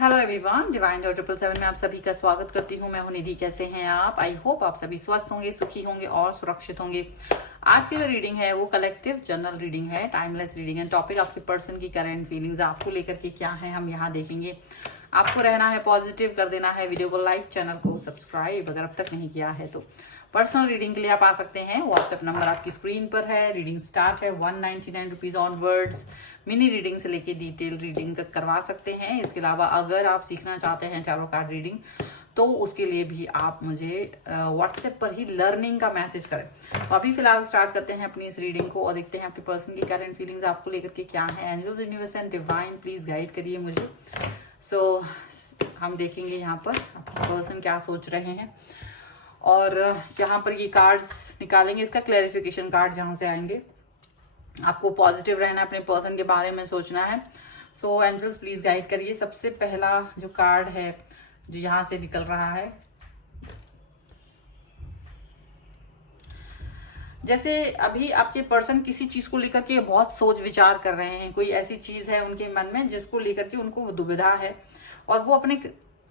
Hello everyone, divine dot 777 में आप सभी का स्वागत करती हूँ। मैं हूँ निधि। कैसे हैं आप? आई होप आप सभी स्वस्थ होंगे, सुखी होंगे और सुरक्षित होंगे। आज की जो रीडिंग है वो कलेक्टिव जनरल रीडिंग है, टाइमलेस रीडिंग है। टॉपिक आपके पर्सन की करंट फीलिंग्स आपको लेकर के क्या है हम यहाँ देखेंगे। आपको रहना है पॉजिटिव, कर देना है वीडियो को लाइक, चैनल को सब्सक्राइब अगर अब तक नहीं किया है तो। पर्सनल रीडिंग के लिए आप आ सकते हैं, व्हाट्सएप नंबर आपकी स्क्रीन पर है। रीडिंग स्टार्ट है 199 रुपीज ऑनवर्ड्स। मिनी रीडिंग से लेके डिटेल रीडिंग तक करवा सकते हैं। इसके अलावा अगर आप सीखना चाहते हैं टैरो कार्ड रीडिंग तो उसके लिए भी आप मुझे व्हाट्सएप पर ही लर्निंग का मैसेज करें। तो अभी फिलहाल स्टार्ट करते हैं अपनी इस रीडिंग को और देखते हैं आपके पर्सन की करंट फीलिंग्स आपको लेकर के क्या है। Angels, universe and divine please guide करिए मुझे। सो हम देखेंगे यहाँ पर आपके पर्सन क्या सोच रहे हैं और यहाँ पर ये कार्ड्स निकालेंगे। इसका क्लैरिफिकेशन कार्ड जहाँ से आएंगे। आपको पॉजिटिव रहना है, अपने पर्सन के बारे में सोचना है। सो एंजल्स प्लीज गाइड करिए। सबसे पहला जो कार्ड है जो यहाँ से निकल रहा है, जैसे अभी आपके पर्सन किसी चीज को लेकर के बहुत सोच विचार कर रहे हैं। कोई ऐसी चीज है उनके मन में जिसको लेकर के उनको दुविधा है और वो अपने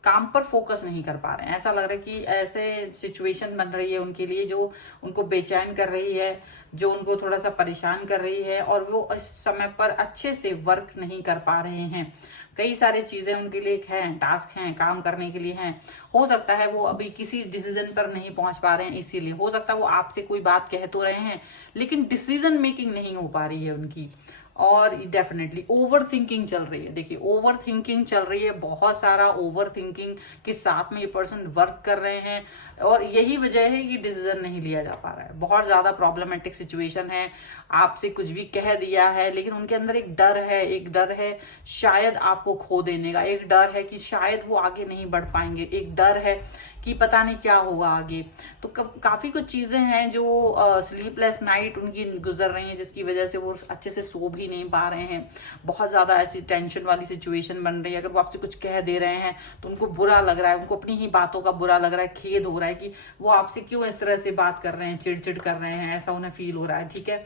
काम पर फोकस नहीं कर पा रहे हैं। ऐसा लग रहा है कि ऐसे सिचुएशन बन रही है उनके लिए जो उनको बेचैन कर रही है, जो उनको थोड़ा सा परेशान कर रही है और वो इस समय पर अच्छे से वर्क नहीं कर पा रहे हैं। कई सारी चीजें उनके लिए हैं, टास्क हैं, काम करने के लिए हैं। हो सकता है वो अभी किसी डिसीजन पर नहीं पहुंच पा रहे हैं, इसीलिए हो सकता है वो आपसे कोई बात कह तो रहे हैं लेकिन डिसीजन मेकिंग नहीं हो पा रही है उनकी। और डेफिनेटली ओवर थिंकिंग चल रही है। देखिए ओवर थिंकिंग चल रही है, बहुत सारा ओवर थिंकिंग के साथ में ये पर्सन वर्क कर रहे हैं और यही वजह है कि डिसीजन नहीं लिया जा पा रहा है। बहुत ज्यादा प्रॉब्लमेटिक सिचुएशन है। आपसे कुछ भी कह दिया है लेकिन उनके अंदर एक डर है शायद आपको खो देने का। एक डर है कि शायद वो आगे नहीं बढ़ पाएंगे। एक डर है कि पता नहीं क्या होगा आगे। तो काफी कुछ चीजें हैं जो स्लीपलेस नाइट उनकी गुजर रही हैं जिसकी वजह से वो अच्छे से सो भी नहीं पा रहे हैं। बहुत ज्यादा ऐसी टेंशन वाली सिचुएशन बन रही है। अगर वो आपसे कुछ कह दे रहे हैं तो उनको बुरा लग रहा है, उनको अपनी ही बातों का बुरा लग रहा है, खेद हो रहा है कि वो आपसे क्यों इस तरह से बात कर रहे हैं, चिड़चिड़ कर रहे हैं, ऐसा उन्हें फील हो रहा है। ठीक है,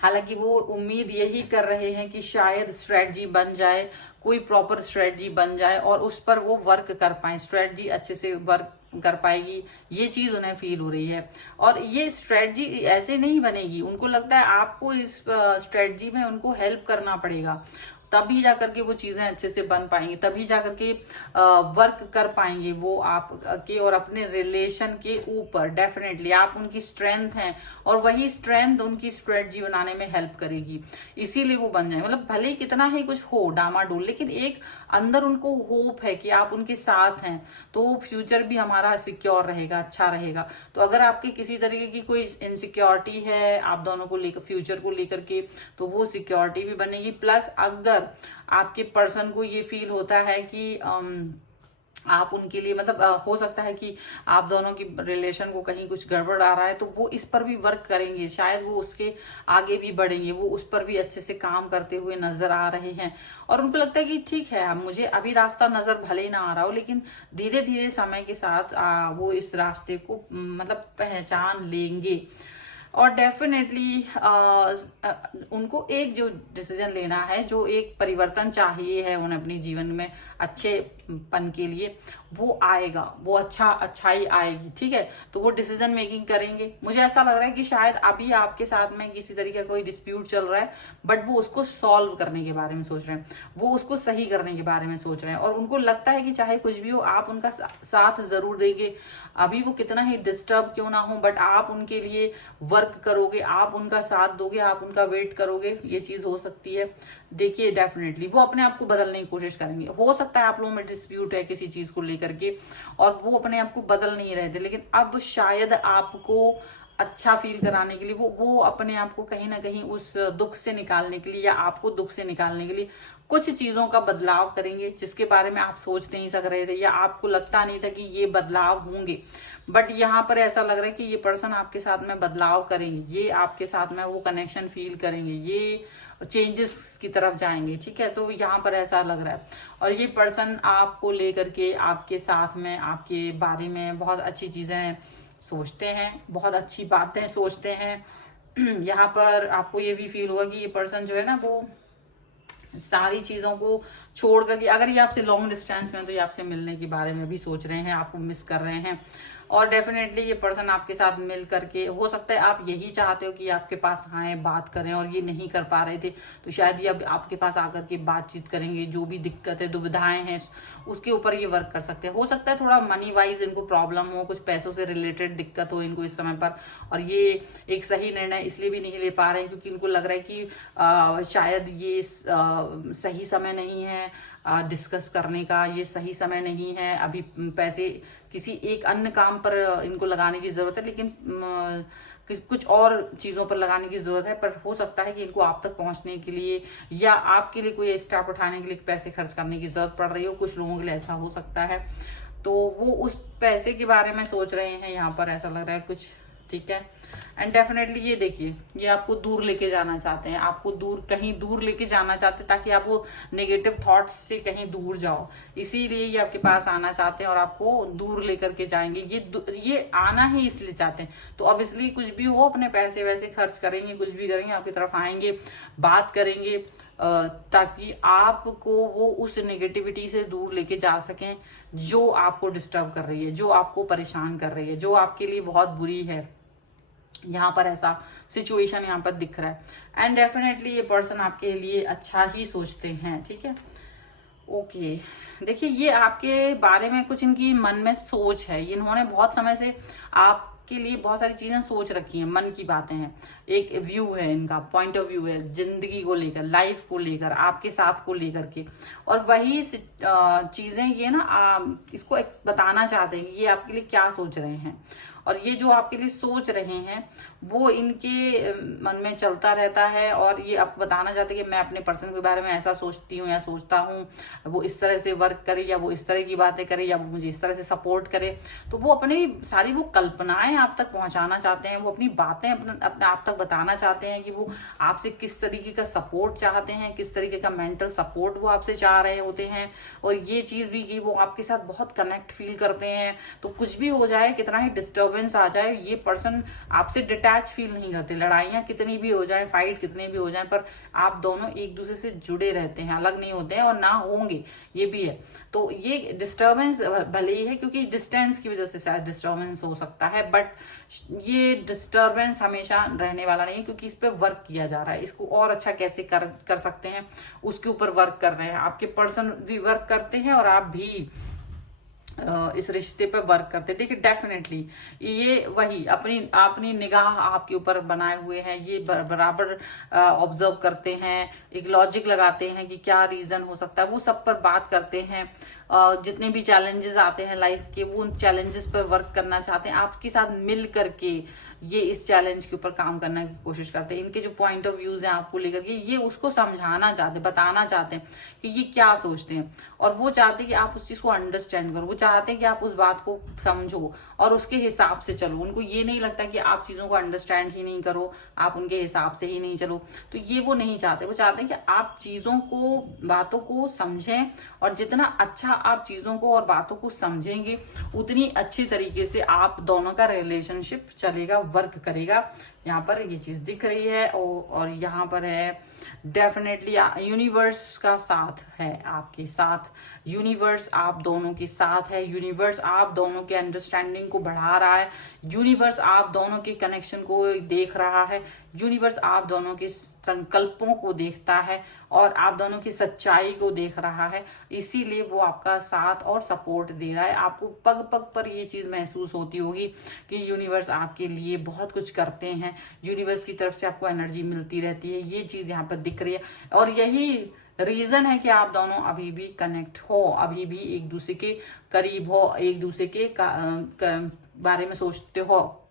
हालांकि वो उम्मीद यही कर रहे हैं कि शायद स्ट्रेटजी बन जाए, कोई प्रॉपर स्ट्रेटजी बन जाए और उस पर वो वर्क कर पाए, स्ट्रेटजी अच्छे से वर्क कर पाएगी, ये चीज उन्हें फील हो रही है। और ये स्ट्रेटजी ऐसे नहीं बनेगी, उनको लगता है आपको इस स्ट्रेटजी में उनको हेल्प करना पड़ेगा, तभी जाकर के वो चीजें अच्छे से बन पाएंगी, तभी जाकर के वर्क कर पाएंगे वो आप के और अपने रिलेशन के ऊपर। डेफिनेटली आप उनकी स्ट्रेंथ हैं और वही स्ट्रेंथ उनकी स्ट्रेटजी बनाने में हेल्प करेगी, इसीलिए वो बन जाए। मतलब भले ही कितना ही कुछ हो डामाडोल, लेकिन एक अंदर उनको होप है कि आप उनके साथ हैं तो फ्यूचर भी हमारा सिक्योर रहेगा, अच्छा रहेगा। तो अगर आपकी किसी तरीके की कोई इनसिक्योरिटी है आप दोनों को लेकर, फ्यूचर को लेकर के, तो वो सिक्योरिटी भी बनेगी। प्लस अगर आपके पर्सन को ये फील होता है कि आप उनके लिए मतलब हो सकता है कि आप दोनों की रिलेशन को कहीं कुछ गड़बड़ आ रहा है तो वो इस पर भी वर्क करेंगे, शायद वो उसके आगे भी बढ़ेंगे, वो उस पर भी अच्छे से काम करते हुए नजर आ रहे हैं। और उनको लगता है कि ठीक है, मुझे अभी रास्ता नजर भले ही ना आ रहा हो लेकिन धीरे धीरे समय के साथ वो इस रास्ते को मतलब पहचान लेंगे। और डेफिनेटली उनको एक जो डिसीजन लेना है, जो एक परिवर्तन चाहिए है उन्हें अपने जीवन में अच्छे पन के लिए, वो आएगा, वो अच्छाई आएगी। ठीक है, तो वो डिसीजन मेकिंग करेंगे। मुझे ऐसा लग रहा है कि शायद अभी आपके साथ में किसी तरीके का कोई डिस्प्यूट चल रहा है बट वो उसको सॉल्व करने के बारे में सोच रहे हैं, वो उसको सही करने के बारे में सोच रहे हैं और उनको लगता है कि चाहे कुछ भी हो आप उनका साथ जरूर देंगे। अभी वो कितना ही डिस्टर्ब क्यों ना हो बट आप उनके लिए वर्क करोगे, आप उनका साथ दोगे, आप उनका वेट करोगे, ये चीज हो सकती है। देखिए डेफिनेटली वो अपने आप को बदलने की कोशिश करेंगे। हो सकता है आप लोगों में डिस्प्यूट है किसी चीज को लेकर के और वो अपने आप को बदल नहीं रहे थे, लेकिन अब शायद आपको अच्छा फील कराने के लिए वो अपने आप को कहीं ना कहीं उस दुख से निकालने के लिए या आपको दुख से निकालने के लिए कुछ चीजों का बदलाव करेंगे जिसके बारे में आप सोच नहीं सक रहे थे या आपको लगता नहीं था कि ये बदलाव होंगे। बट यहाँ पर ऐसा लग रहा है कि ये पर्सन आपके साथ में बदलाव करेंगे, ये आपके साथ में वो कनेक्शन फील करेंगे, ये चेंजेस की तरफ जाएंगे। ठीक है, तो यहाँ पर ऐसा लग रहा है और ये पर्सन आपको लेकर के आपके साथ में आपके बारे में बहुत अच्छी चीजें सोचते हैं, बहुत अच्छी बातें सोचते हैं। यहाँ पर आपको ये भी फील होगा कि ये पर्सन जो है ना वो सारी चीजों को छोड़ करके, अगर ये आपसे लॉन्ग डिस्टेंस में, तो ये आपसे मिलने के बारे में भी सोच रहे हैं, आपको मिस कर रहे हैं। और डेफिनेटली ये पर्सन आपके साथ मिल करके, हो सकता है आप यही चाहते हो कि आपके पास आए, बात करें, और ये नहीं कर पा रहे थे, तो शायद ये अब आपके पास आकर के बातचीत करेंगे। जो भी दिक्कतें दुविधाएं हैं उसके ऊपर ये वर्क कर सकते हैं। हो सकता है थोड़ा मनी वाइज इनको प्रॉब्लम हो, कुछ पैसों से रिलेटेड दिक्कत हो इनको इस समय पर, और ये एक सही निर्णय इसलिए भी नहीं ले पा रहे हैं क्योंकि इनको लग रहा है कि शायद ये सही समय नहीं है डिस्कस करने का, ये सही समय नहीं है, अभी पैसे किसी एक अन्य काम पर इनको लगाने की जरूरत है, लेकिन कुछ और चीजों पर लगाने की जरूरत है। पर हो सकता है कि इनको आप तक पहुंचने के लिए या आपके लिए कोई स्टेप उठाने के लिए पैसे खर्च करने की जरूरत पड़ रही हो, कुछ लोगों के लिए ऐसा हो सकता है। तो वो उस पैसे के बारे में सोच रहे हैं यहाँ पर, ऐसा लग रहा है कुछ, ठीक है। एंड डेफिनेटली ये देखिए, ये आपको दूर लेके जाना चाहते हैं, आपको कहीं दूर लेके जाना चाहते हैं, ताकि आप वो नेगेटिव थॉट्स से कहीं दूर जाओ, इसीलिए ये आपके पास आना चाहते हैं और आपको दूर लेकर के जाएंगे। ये आना ही इसलिए चाहते हैं, तो अब इसलिए कुछ भी हो, अपने पैसे वैसे खर्च करेंगे, कुछ भी करेंगे, आपकी तरफ आएंगे, बात करेंगे, ताकि आपको वो उस नेगेटिविटी से दूर लेके जा सकें जो आपको डिस्टर्ब कर रही है, जो आपको परेशान कर रही है, जो आपके लिए बहुत बुरी है। यहाँ पर ऐसा सिचुएशन यहाँ पर दिख रहा है। एंड डेफिनेटली ये पर्सन आपके लिए अच्छा ही सोचते हैं, ठीक है। ओके, देखिए ये आपके बारे में कुछ इनकी मन में सोच है, इन्होंने बहुत समय से आपके लिए बहुत सारी चीजें सोच रखी हैं, मन की बातें हैं, एक व्यू है इनका, पॉइंट ऑफ व्यू है जिंदगी को लेकर, लाइफ को लेकर, आपके साथ को लेकर के। और वही चीजें ये ना इसको बताना चाहते हैं कि ये आपके लिए क्या सोच रहे हैं, और ये जो आपके लिए सोच रहे हैं वो इनके मन में चलता रहता है। और ये आपको बताना चाहते हैं कि मैं अपने पर्सन के बारे में ऐसा सोचती हूँ या सोचता हूँ, वो इस तरह से वर्क करे, या वो इस तरह की बातें करे, या वो मुझे इस तरह से सपोर्ट करे। तो वो अपनी सारी वो कल्पनाएं आप तक पहुंचाना चाहते हैं, वो अपनी बातें अपने आप तक बताना चाहते हैं कि वो आपसे किस तरीके का सपोर्ट चाहते हैं, किस तरीके का मेंटल सपोर्ट वो आपसे चाह रहे होते हैं। और ये चीज भी कि वो आपके साथ बहुत कनेक्ट फील करते हैं, तो कुछ भी हो जाए, कितना ही डिस्टर्बेंस आ जाए, ये पर्सन आपसे डिटैच फील नहीं करते। लड़ाइयां कितनी भी हो जाए, फाइट कितने भी हो जाए, पर आप दोनों एक दूसरे से जुड़े रहते हैं, अलग नहीं होते हैं, और ना होंगे, ये भी है। तो ये डिस्टर्बेंस भले ही है, क्योंकि डिस्टेंस की वजह से शायद डिस्टर्बेंस हो सकता है, बट ये डिस्टर्बेंस हमेशा रहने वाला नहीं है, क्योंकि इस पे वर्क किया जा रहा है। इसको और अच्छा कैसे कर सकते हैं, उसके ऊपर वर्क कर रहे हैं। आपके पर्सन भी वर्क करते हैं और आप भी इस रिश्ते पर वर्क करते हैं। देखिए डेफिनेटली ये वही अपनी निगाह आपके ऊपर बनाए हुए हैं, ये बराबर ऑब्जर्व करते हैं, एक लॉजिक लगाते हैं कि क्या रीजन हो सकता है, वो सब पर बात करते हैं। जितने भी चैलेंजेस आते हैं लाइफ के, वो उन चैलेंजेस पर वर्क करना चाहते हैं, आपके साथ मिल करके ये इस चैलेंज के ऊपर काम करने की कोशिश करते हैं। इनके जो पॉइंट ऑफ व्यूज हैं आपको लेकर के, ये उसको समझाना चाहते हैं, बताना चाहते हैं कि ये क्या सोचते हैं, और वो चाहते हैं कि आप उस चीज को अंडरस्टैंड करो, वो चाहते हैं कि आप उस बात को समझो और उसके हिसाब से चलो। उनको ये नहीं लगता कि आप चीजों को अंडरस्टैंड ही नहीं करो, आप उनके हिसाब से ही नहीं चलो, तो ये वो नहीं चाहते। वो चाहते हैं कि आप चीजों को, बातों को समझें, और जितना अच्छा आप चीजों को और बातों को समझेंगे, उतनी अच्छी तरीके से आप दोनों का रिलेशनशिप चलेगा, वर्क करेगा। यहाँ पर ये चीज दिख रही है। और यहाँ पर है डेफिनेटली यूनिवर्स का साथ है आपके साथ, यूनिवर्स आप दोनों के साथ है, यूनिवर्स आप दोनों के अंडरस्टैंडिंग को बढ़ा रहा है, यूनिवर्स आप दोनों के कनेक्शन को देख रहा है, यूनिवर्स आप दोनों के संकल्पों को देखता है और आप दोनों की सच्चाई को देख रहा है। इसीलिए वो आपका साथ और सपोर्ट दे रहा है। आपको पग पग पर ये चीज महसूस होती होगी कि यूनिवर्स आपके लिए बहुत कुछ करते हैं, यूनिवर्स की तरफ से आपको एनर्जी मिलती रहती है, ये चीज यहाँ पर दिख रही है। और यही रीजन है कि आप दोनों अभी भी कनेक्ट हो, अभी भी एक दूसरे के करीब हो, एक दूसरे के बारे में सोचते हो।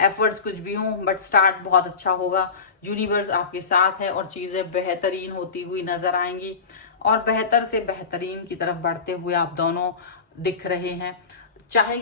एफर्ट्स कुछ भी हों, बट स्टार्ट बहुत अच्छा होगा। यूनिवर्स आपके साथ है और चीजें बेहतरीन होती हुई नजर आएंगी, और बेहतर से बेहतरीन की तरफ बढ़ते हुए आप दोनों दिख रहे हैं। चाहे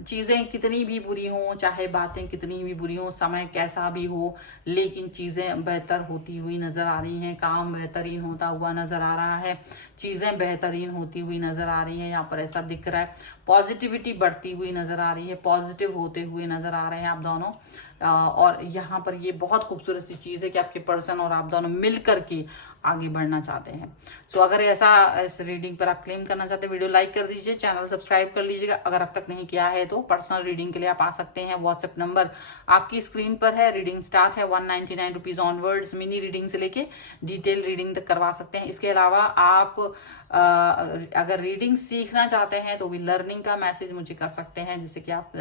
चीजें कितनी भी बुरी हो, चाहे बातें कितनी भी बुरी हो, समय कैसा भी हो, लेकिन चीजें बेहतर होती हुई नजर आ रही हैं, काम बेहतरीन होता हुआ नजर आ रहा है, चीजें बेहतरीन होती हुई नजर आ रही हैं। यहाँ पर ऐसा दिख रहा है, पॉजिटिविटी बढ़ती हुई नजर आ रही है, पॉजिटिव होते हुए नजर आ रहे हैं आप दोनों। और यहाँ पर ये बहुत खूबसूरत सी चीज़ है कि आपके पर्सन और आप दोनों मिल करके आगे बढ़ना चाहते हैं। सो अगर ऐसा इस रीडिंग पर आप क्लेम करना चाहते हैं, वीडियो लाइक कर दीजिए, चैनल सब्सक्राइब कर लीजिएगा। अगर अब तक नहीं किया है तो पर्सनल रीडिंग के लिए आप आ सकते हैं। व्हाट्सएप नंबर आपकी स्क्रीन पर है। रीडिंग स्टार्ट है 199 रुपीज ऑनवर्ड्स। मिनी रीडिंग से लेके डिटेल रीडिंग तक करवा सकते हैं। इसके अलावा आप अगर रीडिंग सीखना चाहते हैं तो भी लर्निंग का मैसेज मुझे कर सकते हैं, जिससे कि आप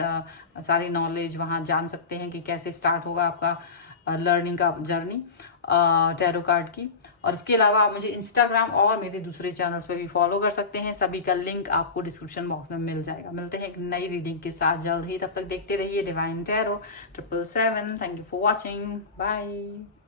सारी नॉलेज वहां जान सकते हैं कि कैसे स्टार्ट होगा आपका लर्निंग का जर्नी टैरो कार्ड की। और इसके अलावा आप मुझे इंस्टाग्राम और मेरे दूसरे चैनल्स पे भी फॉलो कर सकते हैं। सभी का लिंक आपको डिस्क्रिप्शन बॉक्स में मिल जाएगा। मिलते हैं एक नई रीडिंग के साथ जल्द ही। तब तक देखते रहिए Divine Tarot 777। Thank you for watching. Bye.